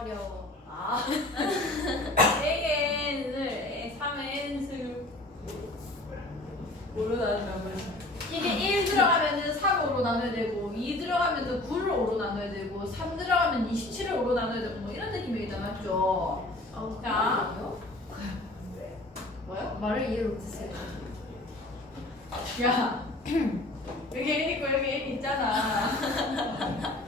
어려워. 아, AN을 3N을 뭐로 나누면 이게 1 들어가면은 3으로 나눠야 되고 2 들어가면은 9를 5로 나눠야 되고 3 들어가면 27을 5로 나눠야 되고 뭐 이런 느낌이겠다 맞죠? 어, 자. 뭐요? 말을 이해를 못했어요. 야 여기 N 있고 여기 N 있잖아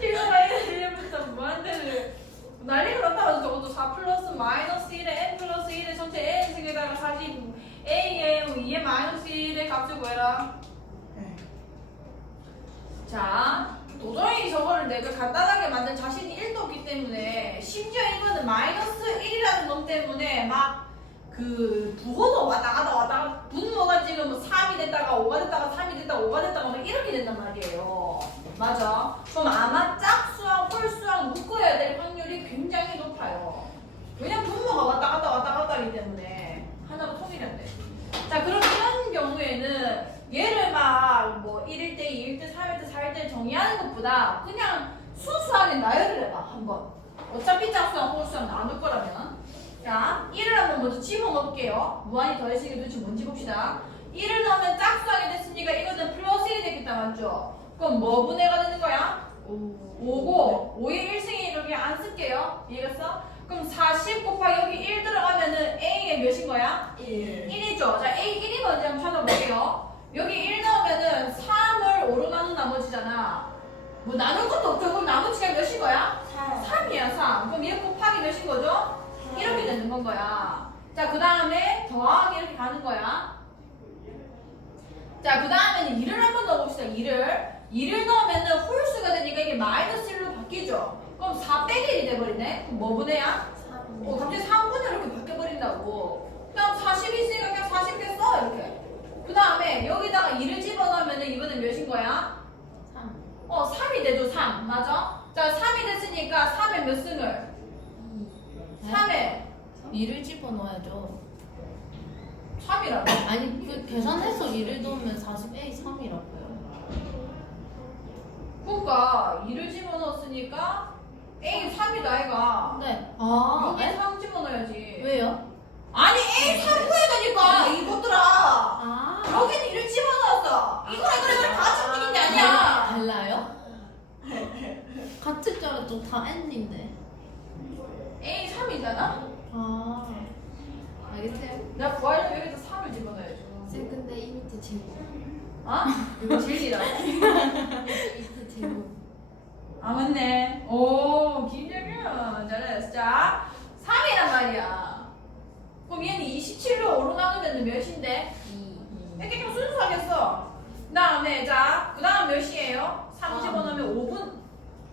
실버가 1부터 무한대를 난리가 저것도 4 플러스 마이너스 1에 N 플러스 1의 전체 N 승에다가 40 A에 2의 마이너스 1의 값을 구해라. 자 도저히 저거를 내가 간단하게 만든 자신이 1도 없기 때문에 심지어 이거는 마이너스 1이라는 것 때문에 막 그 부호도 왔다 갔다 왔다 갔다 분모가 지금 뭐 3이 됐다가 5가 됐다가 3이 됐다가 5가 됐다가 막 이렇게 된단 말이에요. 맞아? 그럼 아마 짝수랑 홀수랑 묶어야 될 확률이 굉장히 높아요 왜냐면 분모가 왔다 갔다 왔다 갔다 하기 때문에 하나로 통일한대 자 그럼 경우에는 얘를 막 뭐 1일 때, 2일 때, 3일 때, 4일 때 정의하는 것보다 그냥 순수하게 나열을 해봐 한번 어차피 짝수랑 홀수랑 나눌 거라면 자 1을 한번 먼저 집어넣을게요 무한히 더해지기 도대체 뭔지 봅시다 1을 넣으면 짝수하게 됐으니까 이거는 플러스 1이 되겠다 맞죠? 그럼 뭐 분해가 되는 거야? 오. 5고 5의 1승이 여기 안 쓸게요 이해갔어? 그럼 40 곱하기 여기 1 들어가면은 A의 몇인 거야? 1. 1이죠. 자, A 1이 뭔지 한번 찾아볼게요. 여기 1 넣으면은 3을 5로 나눈 나머지잖아. 뭐 나눌 것도 없죠. 그럼 나머지가 몇인 거야? 3. 3이야, 3. 그럼 얘 곱하기 몇인 거죠? 이렇게 되는 건 거야. 자, 그 다음에 더하기 이렇게 가는 거야. 자, 그 다음에는 2를 한번 넣어봅시다. 2를. 2를 넣으면은 홀수가 되니까 이게 마이너스 1로 바뀌죠. 그럼 4 빼기 1이 돼버리네. 그럼 뭐 분해야? 3. 어, 갑자기 3분의 이렇게 바뀌어버린다고. 그냥 40이 있으니까 그냥 40개 써, 이렇게. 그 다음에 여기다가 2를 집어넣으면 이번엔 몇인 거야? 3. 어, 3이 되죠, 3. 맞아? 자, 3이 됐으니까 3에 몇 승을? 3에 2를 집어넣어야죠. 3이라고. 아니 그 계산해서 2를 넣으면 40A 3이라고요. 그러니까 2를 집어넣었으니까 A 3이다, 아이가. 네. 아 여기 에? 3 집어넣어야지. 왜요? 아니, A 3 구해야 되니까, 이것들아. 아 여기는 2를 집어넣었어. 이거랑 이거랑 이거랑 다 움직인 게 아니야. 달라요? 같을 줄 알았죠. 다 N인데. A 3이잖아? 아 알겠어요. 내가 구하려면 여기서 3을 집어넣어야지. 쌤 근데 이 밑에 제곱. 어? 이거 진리라고? 이 밑에 제곱. 아 맞네. 오 김정현 잘했어. 자 3이란 말이야. 그럼 얘는 27로 5로 나누면 몇인데? 2. 이렇게 좀 순수하겠어. 그 다음에 자, 그 다음 몇이에요? 3 삼. 집어넣으면 5분.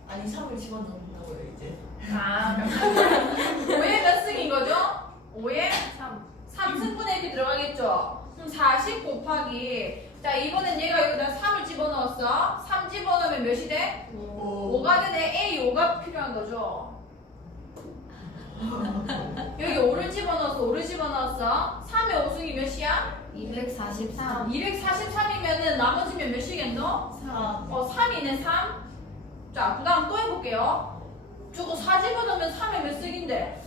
아니 3을 집어넣는다고요 이제. 아, 5에 몇 승인 거죠? 5에 3. 3승분의 이렇게 들어가겠죠? 그럼 40 곱하기 자 이번엔 얘가 여기다 3을 집어넣었어 3 집어넣으면 몇이 돼? 5. 5가 되네 A 5가 필요한 거죠 여기 5를 집어넣었어 5를 집어넣었어 3의 5승이 몇이야? 243. 243이면은 나머지면 몇이겠노? 3. 어 3이네 3 자, 그 다음 또 해볼게요. 저거 4 집어넣으면 3에 몇 승인데?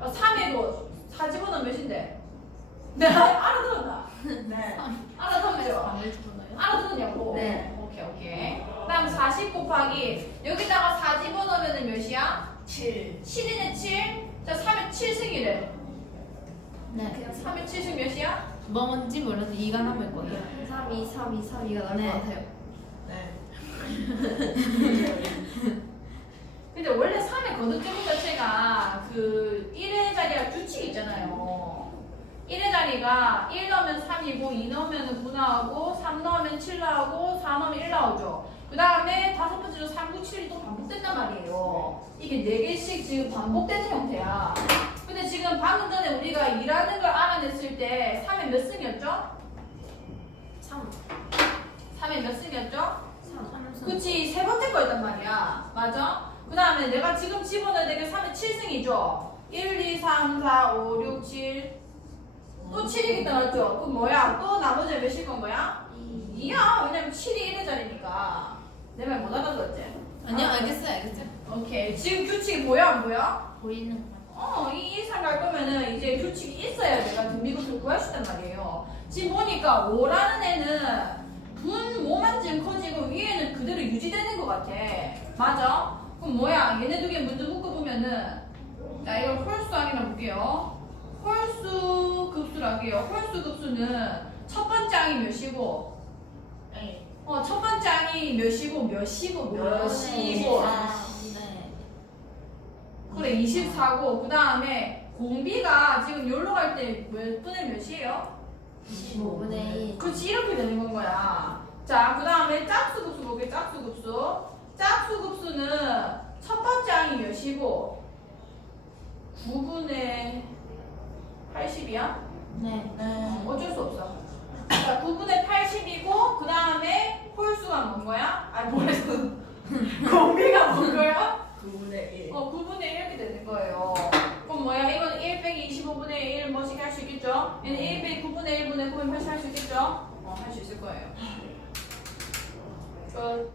어, 3에 뭐, 4 집어넣으면 몇인데? 네, 알아들었나? 네. 알아들었죠? 방을 집어넣어요? 알아들었냐고? 네. 오케이, 오케이. 그 다음 40 곱하기, 여기다가 4 집어넣으면 몇이야? 7. 7이네, 7. 자, 3에 7승이래. 네. 그냥 3에 7승 몇이야? 뭔지 몰라도 2가 남을 거예요. 3, 2, 3, 2, 3, 2가 나올 네. 것 같아요. 네. 근데 원래 3의 거듭제곱 자체가 그 1의 자리가 규칙이 있잖아요. 1의 자리가 1 넣으면 3이고 2 넣으면 9 나오고 3 넣으면 7 나오고 4 넣으면 1 나오죠. 그 다음에 다섯 번째로 3, 9, 7이 또 반복된단 말이에요. 이게 4개씩 지금 반복되는 형태야. 근데 지금 방금 전에 우리가 2라는 걸 알아냈을 때 3의 몇 승이었죠? 3. 3의 몇 승이었죠? 3. 그치 세 번째 거였단 말이야 맞아? 그 다음에 내가 지금 집어넣어야 되게 3의 7승이죠 1, 2, 3, 4, 5, 6, 7 또 7이겠다 맞죠? 그럼 뭐야? 또 나머지 몇일 건 거야? 2. 2야 왜냐면 7이 1의 자리니까 내 말 못 알아들었지? 아니요 알겠어요 알겠어요. 오케이 지금 규칙이 보여 안 보여? 보이는 거 어, 이 이상 갈 거면은 이제 규칙이 있어야 내가 등비급수를 구할 수 있단 말이에요. 지금 보니까 5라는 애는 분 5만 쯤 커지고 위에는 그대로 유지되는 것 같아. 맞아? 그럼 뭐야? 얘네 두개 먼저 묶어보면은 자, 이걸 홀수 항이라 볼게요. 홀수 급수라 할게요. 홀수 급수는 첫 번째 항이 몇이고 번째 항이 몇이고 몇이고 몇이고 네. 그래 24고 그 다음에 공비가 지금 여기로 갈 때 몇 분의 몇이에요? 25분의 1 그렇지 이렇게 되는 건 거야 자그 다음에 짝수급수 볼게 짝수급수 짝수급수는 첫 번째 항이 몇이고 9분의 80이야? 네 네. 어쩔 수 없어 자 9분의 80이고 그 다음에 홀수가 뭔 거야? 아니 뭐래서 공비가 뭔 거야? 9분의 1. 어, 9분의 1 이렇게 되는 거예요. 그럼 뭐야? 이건 1 빼기 25분의 1 뭐씩 할 수 있겠죠? 얘는 1 빼기 9분의 1분의 9분의 80할수 있겠죠? 어, 할 수 있을 거예요. 끝.